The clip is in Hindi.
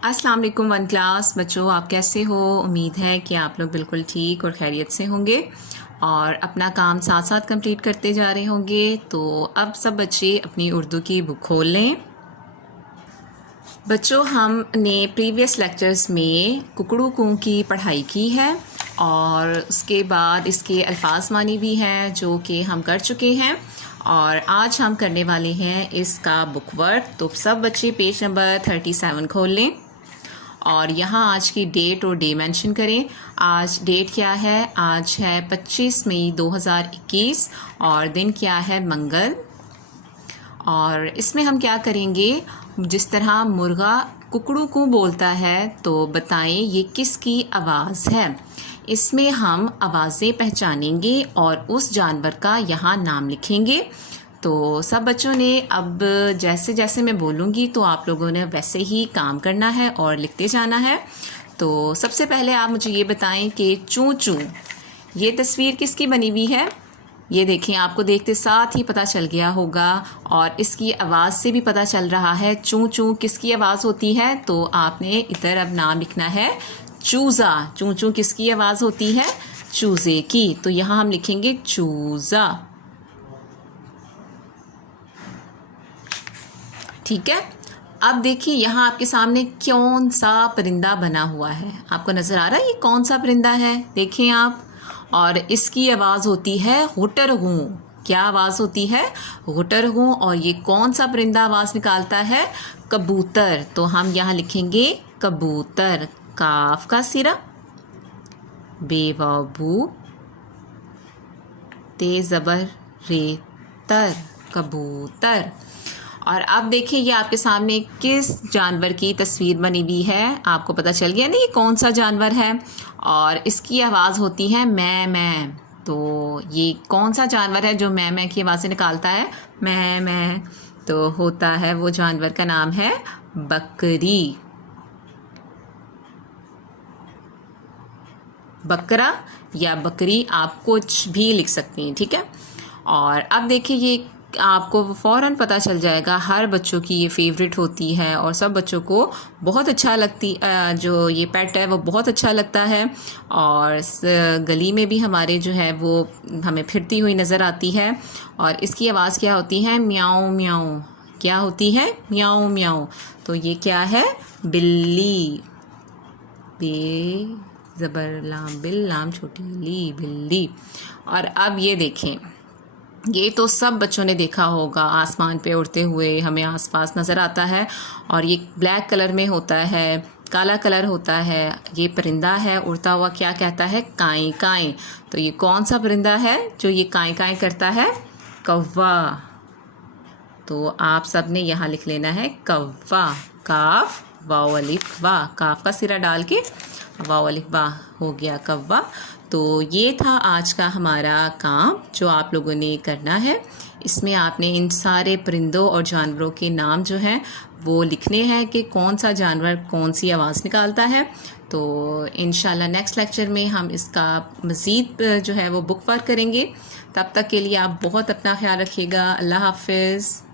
अस्सलाम वालेकुम वन क्लास बच्चों, आप कैसे हो। उम्मीद है कि आप लोग बिल्कुल ठीक और खैरियत से होंगे और अपना काम साथ साथ कंप्लीट करते जा रहे होंगे। तो अब सब बच्चे अपनी उर्दू की बुक खोल लें। बच्चों, हमने प्रीवियस लेक्चर्स में कुकड़ू कू की पढ़ाई की है और उसके बाद इसके अल्फाज मानी भी हैं जो कि हम कर चुके हैं और आज हम करने वाले हैं इसका बुक वर्क। तो सब बच्चे पेज नंबर 37 खोल लें और यहाँ आज की डेट और डे मेंशन करें। आज डेट क्या है? आज है 25 मई 2021 और दिन क्या है? मंगल। और इसमें हम क्या करेंगे, जिस तरह मुर्गा कुकड़ू को बोलता है तो बताएं ये किसकी आवाज़ है। इसमें हम आवाज़ें पहचानेंगे और उस जानवर का यहाँ नाम लिखेंगे। तो सब बच्चों ने अब जैसे जैसे मैं बोलूँगी तो आप लोगों ने वैसे ही काम करना है और लिखते जाना है। तो सबसे पहले आप मुझे ये बताएं कि चूँ चूँ ये तस्वीर किसकी बनी हुई है। ये देखें, आपको देखते साथ ही पता चल गया होगा और इसकी आवाज़ से भी पता चल रहा है चूँ चूँ किसकी आवाज़ होती है। तो आपने इधर अब नाम लिखना है चूज़ा। चूँ चूँ किसकी आवाज़ होती है? चूज़े की। तो यहाँ हम लिखेंगे चूज़ा। ठीक है। अब देखिए यहाँ आपके सामने कौन सा परिंदा बना हुआ है, आपको नज़र आ रहा है ये कौन सा परिंदा है? देखें आप, और इसकी आवाज़ होती है हुटर हूँ। क्या आवाज़ होती है? हुटर हूँ। और ये कौन सा परिंदा आवाज़ निकालता है? कबूतर। तो हम यहाँ लिखेंगे कबूतर। काफ का सिरा, बेवाबू, ते ज़बर रे तर, कबूतर। और अब देखिए ये आपके सामने किस जानवर की तस्वीर बनी हुई है, आपको पता चल गया ना ये कौन सा जानवर है। और इसकी आवाज़ होती है मैं। तो ये कौन सा जानवर है जो मैं की आवाज़ से निकालता है? मैं। तो होता है वो जानवर का नाम है बकरी। बकरा या बकरी, आप कुछ भी लिख सकती हैं। ठीक है। और अब देखिए ये आपको फ़ौरन पता चल जाएगा, हर बच्चों की ये फेवरेट होती है और सब बच्चों को बहुत अच्छा लगती, जो ये पेट है वो बहुत अच्छा लगता है। और गली में भी हमारे जो है वो हमें फिरती हुई नज़र आती है और इसकी आवाज़ क्या होती है? म्याऊं म्याऊं। क्या होती है? म्याऊं म्याऊं। तो ये क्या है? बिल्ली। बे ज़बर लाम बिल, लाम छोटी ली, बिल्ली। और अब ये देखें, ये तो सब बच्चों ने देखा होगा, आसमान पे उड़ते हुए हमें आसपास नज़र आता है और ये ब्लैक कलर में होता है, काला कलर होता है। ये परिंदा है उड़ता हुआ, क्या कहता है? काई काई। तो ये कौन सा परिंदा है जो ये काई काई करता है? कौवा। तो आप सब ने यहाँ लिख लेना है कौवा। काफ वाव अलिफ वाह, काफ का सिरा डाल के वाव अलिफ वाह हो गया कौवा। तो ये था आज का हमारा काम जो आप लोगों ने करना है। इसमें आपने इन सारे परिंदों और जानवरों के नाम जो हैं वो लिखने हैं कि कौन सा जानवर कौन सी आवाज़ निकालता है। तो इंशाल्लाह नेक्स्ट लेक्चर में हम इसका मज़ीद जो है वो बुक वर्क करेंगे। तब तक के लिए आप बहुत अपना ख्याल रखिएगा। अल्लाह हाफ़िज़।